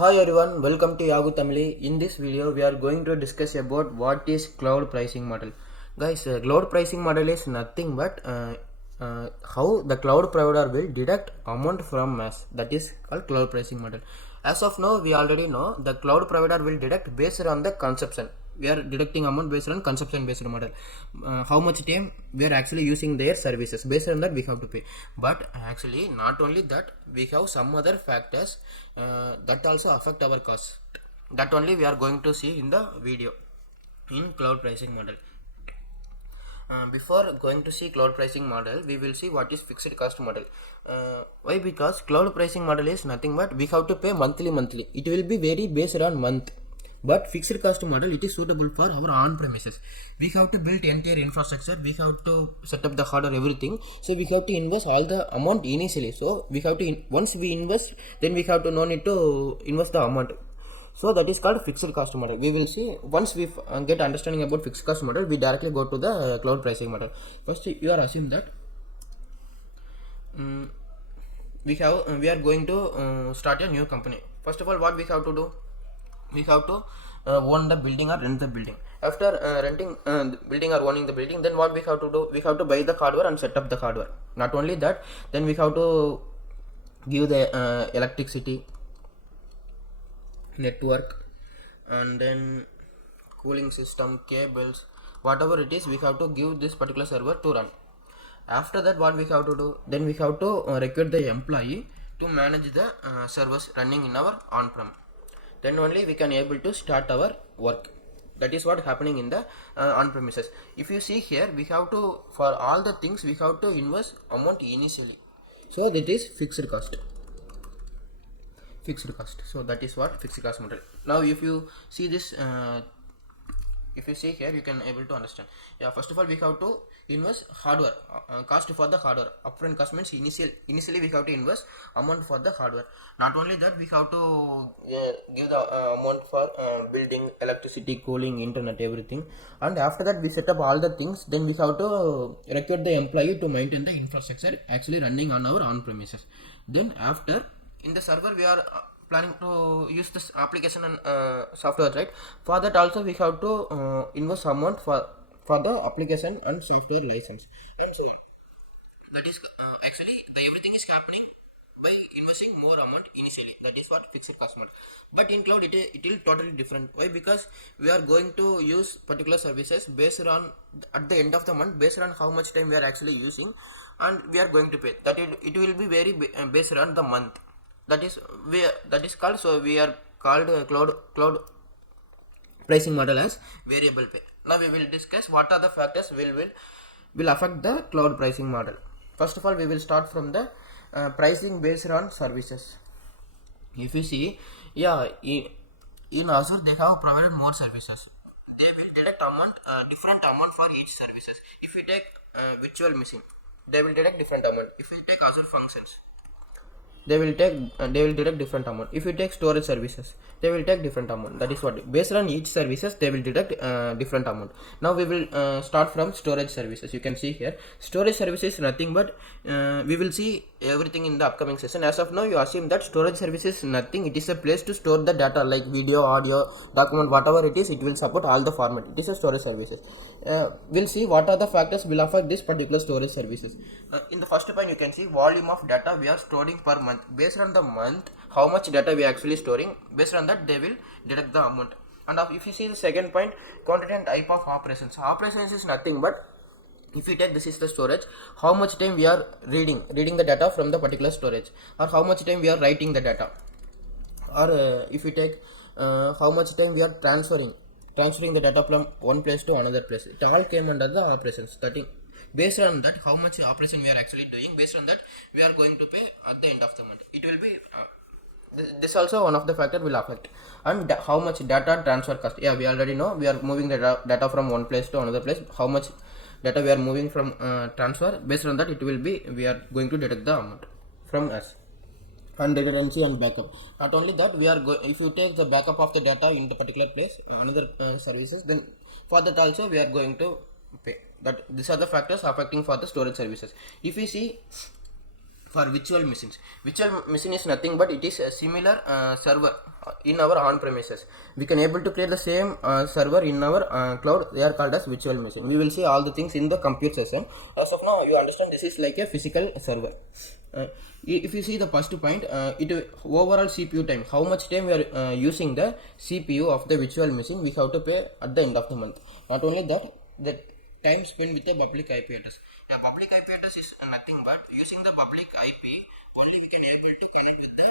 Hi everyone, welcome to YaguTamizhi. In this video, we are going to discuss about what is cloud pricing model. Guys, cloud pricing model is nothing but how the cloud provider will deduct amount from us. That is called cloud pricing model. As of now, we already know the cloud provider will deduct based on the consumption. We are deducting amount based on consumption based model. How much time we are actually using their services, based on that we have to pay. But actually not only that, we have some other factors that also affect our cost. That only we are going to see in the video in cloud pricing model. Before going to see cloud pricing model, we will see what is fixed cost model. Why? Because cloud pricing model is nothing but we have to pay monthly. It will be very based on month. But fixed cost model, it is suitable for our on premises. We have to build entire infrastructure, we have to set up the hardware, everything. So we have to invest all the amount initially. So we have to once we invest, then we have to no need to invest the amount. So that is called fixed cost model. We will see once we get understanding about fixed cost model, we directly go to the cloud pricing model. First you are assume that we are going to start a new company. First of all, what we have to do, we have to own the building or rent the building. After renting the building or owning the building, then what we have to do, we have to buy the hardware and set up the hardware. Not only that, then we have to give the electricity, network, and then cooling system, cables, whatever it is, we have to give this particular server to run. After that, what we have to do, then we have to recruit the employee to manage the servers running in our on-prem. Then only we can able to start our work. That is what happening in the on-premises. If you see here, we have to, for all the things, we have to invest amount initially. So that is fixed cost. So that is what fixed cost model. Now if you see this, if you see here, you can able to understand. Yeah, first of all, we have to invest hardware, cost for the hardware. Upfront cost means initially we have to invest amount for the hardware. Not only that, we have to give the amount for building, electricity, cooling, internet, everything. And after that, we set up all the things. Then we have to recruit the employee to maintain the infrastructure actually running on our on premises. Then after, in the server, we are planning to use this application and software, right? For that also we have to invest amount for the application and software license and so on. That is actually everything is happening by investing more amount initially. That is what fixed cost model. But in cloud, it will totally different. Why? Because we are going to use particular services based on at the end of the month, based on how much time we are actually using, and we are going to pay. That it will be very based on the month. That is called, so we are called cloud pricing model as variable pay. Now we will discuss what are the factors will affect the cloud pricing model. First of all, we will start from the pricing based on services. If you see, yeah, in Azure they have provided more services. They will deduct amount, different amount for each services. If you take virtual machine, they will deduct different amount. If you take Azure functions, they will deduct different amount. If you take storage services, they will take different amount. That is what, based on each services they will deduct different amount. Now we will start from storage services. You can see here, storage services is nothing but we will see everything in the upcoming session. As of now, you assume that storage services is nothing, it is a place to store the data like video, audio, document, whatever it is, it will support all the format. It is a storage services. We'll see what are the factors will affect this particular storage services. In the first point, you can see volume of data we are storing per month. Based on the month, how much data we are actually storing, based on that they will deduct the amount. And if you see the second point, quantity and type of operations. Operations is nothing but, if you take this is the storage, how much time we are reading the data from the particular storage, or how much time we are writing the data, or if you take how much time we are transferring the data from one place to another place. It all came under the operations. That is, based on that, how much operation we are actually doing, based on that we are going to pay at the end of the month. It will be this also one of the factor will affect. And how much data transfer cost, yeah, we already know we are moving the data from one place to another place. How much data we are moving from transfer, based on that it will be, we are going to deduct the amount from us. And redundancy and backup. Not only that, we are if you take the backup of the data in the particular place, another services, then for that also we are going to pay. That these are the factors affecting for the storage services. If we see for virtual machines. Virtual machine is nothing but it is a similar server in our on premises. We can able to create the same server in our cloud. They are called as virtual machine. We will see all the things in the compute session. As of now you understand this is like a physical server. If you see the first point, it overall CPU time, how much time we are using the CPU of the virtual machine, we have to pay at the end of the month. Not only that, the time spent with the public IP address. The public IP address is nothing but using the public IP only we can able to connect with the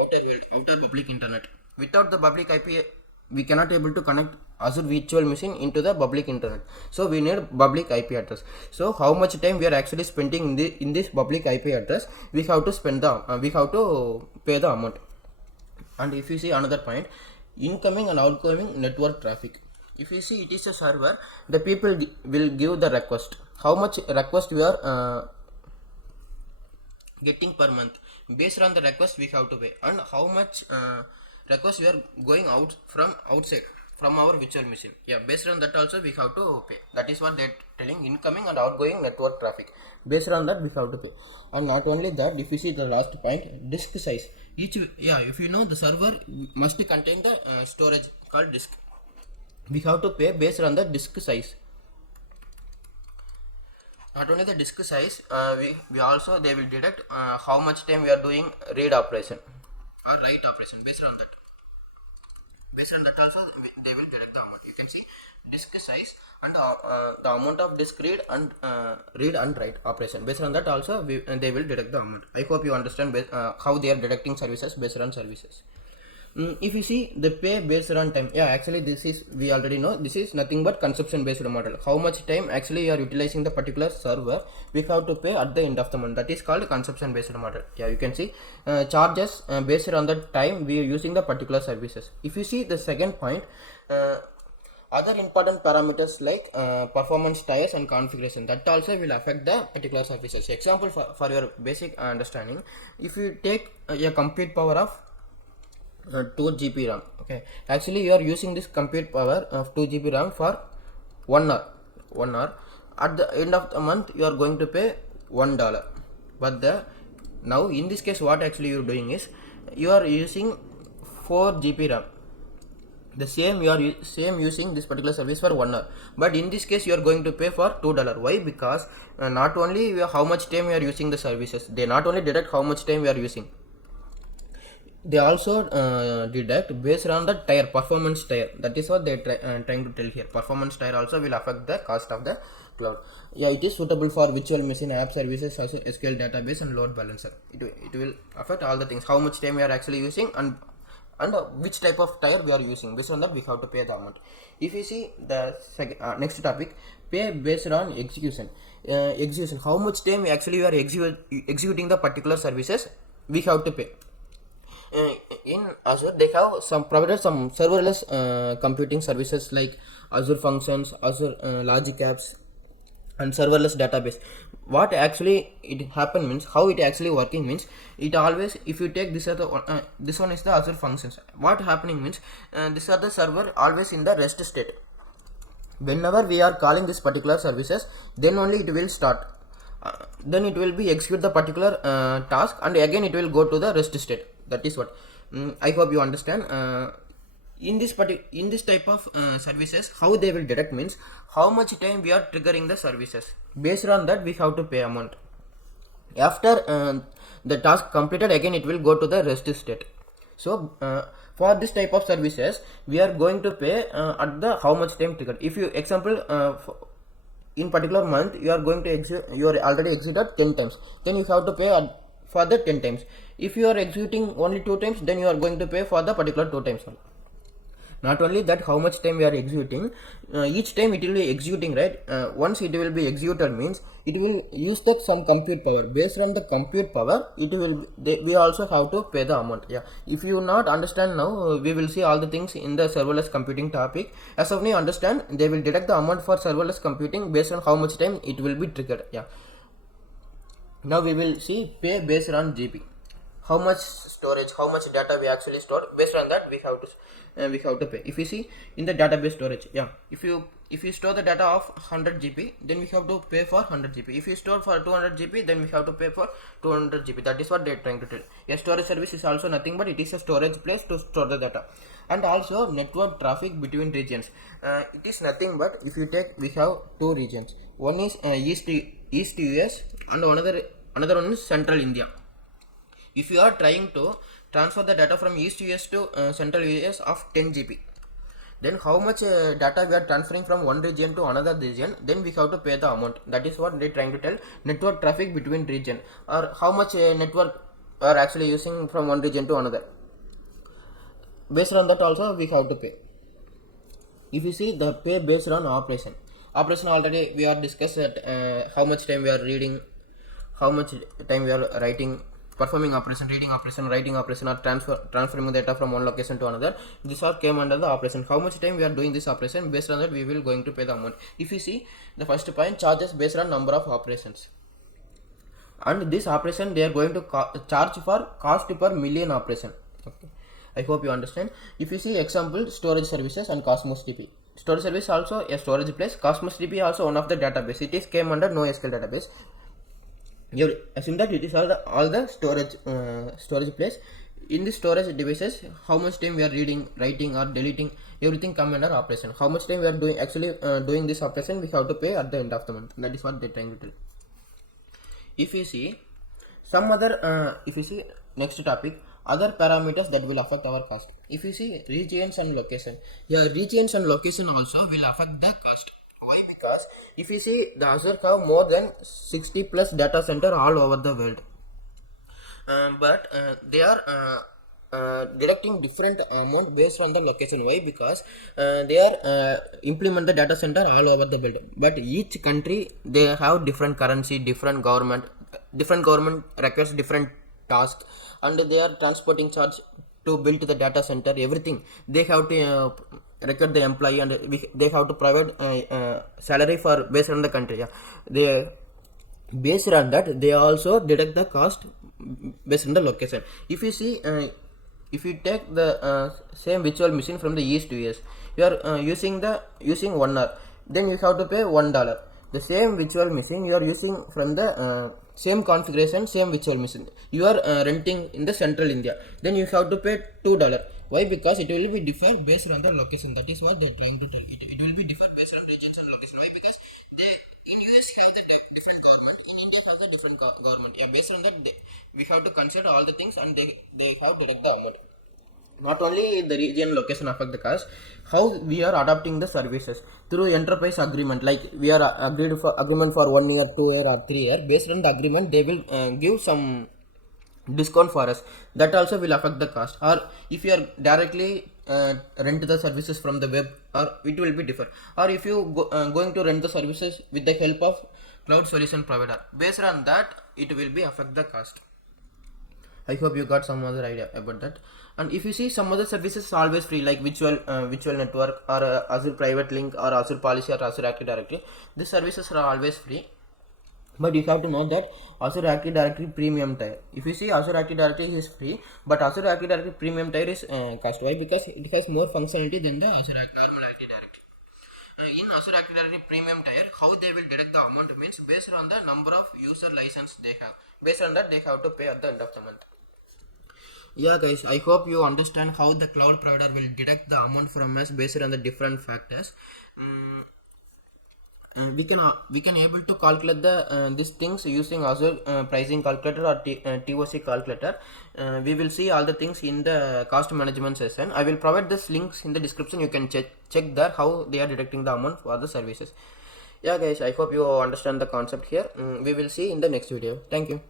outer world, outer public internet. Without the public IP we cannot able to connect Azure virtual machine into the public internet. So we need public IP address. So how much time we are actually spending in this public IP address, we have to spend the we have to pay the amount. And if you see another point, incoming and outgoing network traffic. If you see it is a server, the people will give the request. How much request we are getting per month, based on the request we have to pay, and how much request we are going out from outside from our virtual machine. Yeah, based on that also we have to pay. That is what they are telling, incoming and outgoing network traffic. Based on that we have to pay. And not only that, if you see the last point, disk size. Each, yeah, if you know the server must contain the storage called disk. We have to pay based on the disk size. Not only the disk size, we also they will deduct how much time we are doing read operation or write operation. Based on that also they will deduct the amount. You can see disk size and the amount of disk read and write operation. Based on that also they will deduct the amount. I hope you understand how they are deducting services based on services. If you see the pay based on time, yeah, actually this is, we already know, this is nothing but consumption based model. How much time actually you are utilizing the particular server, we have to pay at the end of the month. That is called consumption based model. Yeah, you can see charges based on the time we are using the particular services. If you see the second point, other important parameters like performance tiers and configuration, that also will affect the particular services. Example for your basic understanding, if you take a compute power of 2 GB RAM. Okay, actually you are using this compute power of 2 GB RAM for 1 hour. At the end of the month you are going to pay $1. But now in this case what actually you are doing is, you are using 4 GB RAM. The same you are using this particular service for 1 hour, but in this case you are going to pay for $2. Why? Because not only how much time you are using the services, they not only deduct how much time you are using, they also deduct based on the tier, performance tier. That is what they are trying to tell here. Performance tier also will affect the cost of the cloud. Yeah, it is suitable for virtual machine, app services, also SQL database and load balancer. It will affect all the things, how much time we are actually using and which type of tier we are using. Based on that we have to pay the amount. If you see the next topic, pay based on execution. Execution, how much time actually you are executing the particular services, we have to pay. In Azure they have provided some serverless computing services like Azure Functions, Azure Logic Apps and serverless database. What actually it happen means, how it actually working means, it always, if you take this other this one is the Azure Functions. What happening means, this other server always in the rest state. Whenever we are calling this particular services, then only it will start. Then it will be execute the particular task and again it will go to the rest state. That is what I hope you understand. In this type of services, how they will deduct means, how much time we are triggering the services. Based on that we have to pay amount. After the task completed, again it will go to the rest state. So for this type of services we are going to pay at the how much time triggered. If you example in particular month you are going to you are already executed 10 times, then you have to pay for the 10 times. If you are executing only 2 times, then you are going to pay for the particular 2 times. Not only that, how much time we are executing, each time it will be executing, right? Once it will be executed means it will use that some compute power. Based on the compute power, it will we also have to pay the amount. Yeah, if you not understand now, we will see all the things in the serverless computing topic. As of now, understand, they will deduct the amount for serverless computing based on how much time it will be triggered. Yeah. Now we will see pay based on GB. How much storage, how much data we actually store, based on that we have to pay. If you see in the database storage, yeah, if you if you store the data of 100 GB, then we have to pay for 100 GB. If you store for 200 GB, then we have to pay for 200 GB. That is what they are trying to tell. A storage service is also nothing but it is a storage place to store the data. And also network traffic between regions. It is nothing but if you take, we have two regions. One is East US and another one is Central India. If you are trying to transfer the data from East US to Central US of 10 GB, then how much data we are transferring from one region to another region, then we have to pay the amount. That is what they are trying to tell, network traffic between region, or how much network we are actually using from one region to another. Based on that also we have to pay. If you see the pay based on operation already we are discussed that how much time we are reading, how much time we are writing, performing operation, reading operation, writing operation, or transferring data from one location to another. These all came under the operation. How much time we are doing this operation, based on that we will going to pay the amount. If you see the first point, charges based on number of operations, and this operation they are going to charge for cost per million operation. Okay, I hope you understand. If you see example, storage services and Cosmos DB. Storage service also a storage place. Cosmos DB also one of the database. It is came under NoSQL database. You assume that it is all the storage place. In the storage devices, how much time we are reading, writing, or deleting, everything come under operation. How much time we are doing doing this operation, we have to pay at the end of the month. That is what they are trying to tell. If you see some other, if you see next topic, other parameters that will affect our cost. If you see regions and location, regions and location also will affect the cost. Why? Because if you see the Azure have more than 60 plus data center all over the world, but they are deducting different amount based on the location. Why? Because they are implement the data center all over the world, but each country they have different currency, different government requires different tasks, and they are transporting charge to build the data center, everything they have to record the employee, and they have to provide salary for based on the country. They based on that they also deduct the cost based on the location. If you see if you take the same virtual machine from the East US, you are using 1 hour, then you have to pay $1. The same virtual machine you are using from the same configuration, same virtual machine, you are renting in the Central India, then you have to pay $2. Why? Because it will be differ based on the location. That is what they are trying to tell. It will be differ based on regions and location. Why? Because in US have the different government, in India have the different government. Based on that we have to consider all the things, and they have to direct the amount. Not only the region location affect the cost, how we are adopting the services through enterprise agreement. Like we are agreement for 1 year, 2 year, or 3 year. Based on the agreement, they will give some discount for us. That also will affect the cost. Or if you are directly rent the services from the web, or it will be different. Or if you going to rent the services with the help of cloud solution provider, based on that it will be affect the cost. I hope you got some other idea about that. And if you see some other services are always free, like virtual network, or Azure private link, or Azure policy, or Azure Active Directory. These services are always free, but you have to know that Azure Active Directory premium tier. If you see Azure Active Directory is free, but Azure Active Directory premium tier is cost. Why? Because it has more functionality than the Azure normal Active Directory. In Azure Active Directory premium tier, how they will deduct the amount means based on the number of user license they have. Based on that they have to pay at the end of the month. Guys, I hope you understand how the cloud provider will deduct the amount from us based on the different factors. We can able to calculate the these things using Azure pricing calculator or TOC calculator. We will see all the things in the cost management session. I will provide this links in the description. You can check there how they are deducting the amount for the services. Guys, I hope you understand the concept here. We will see in the next video. Thank you.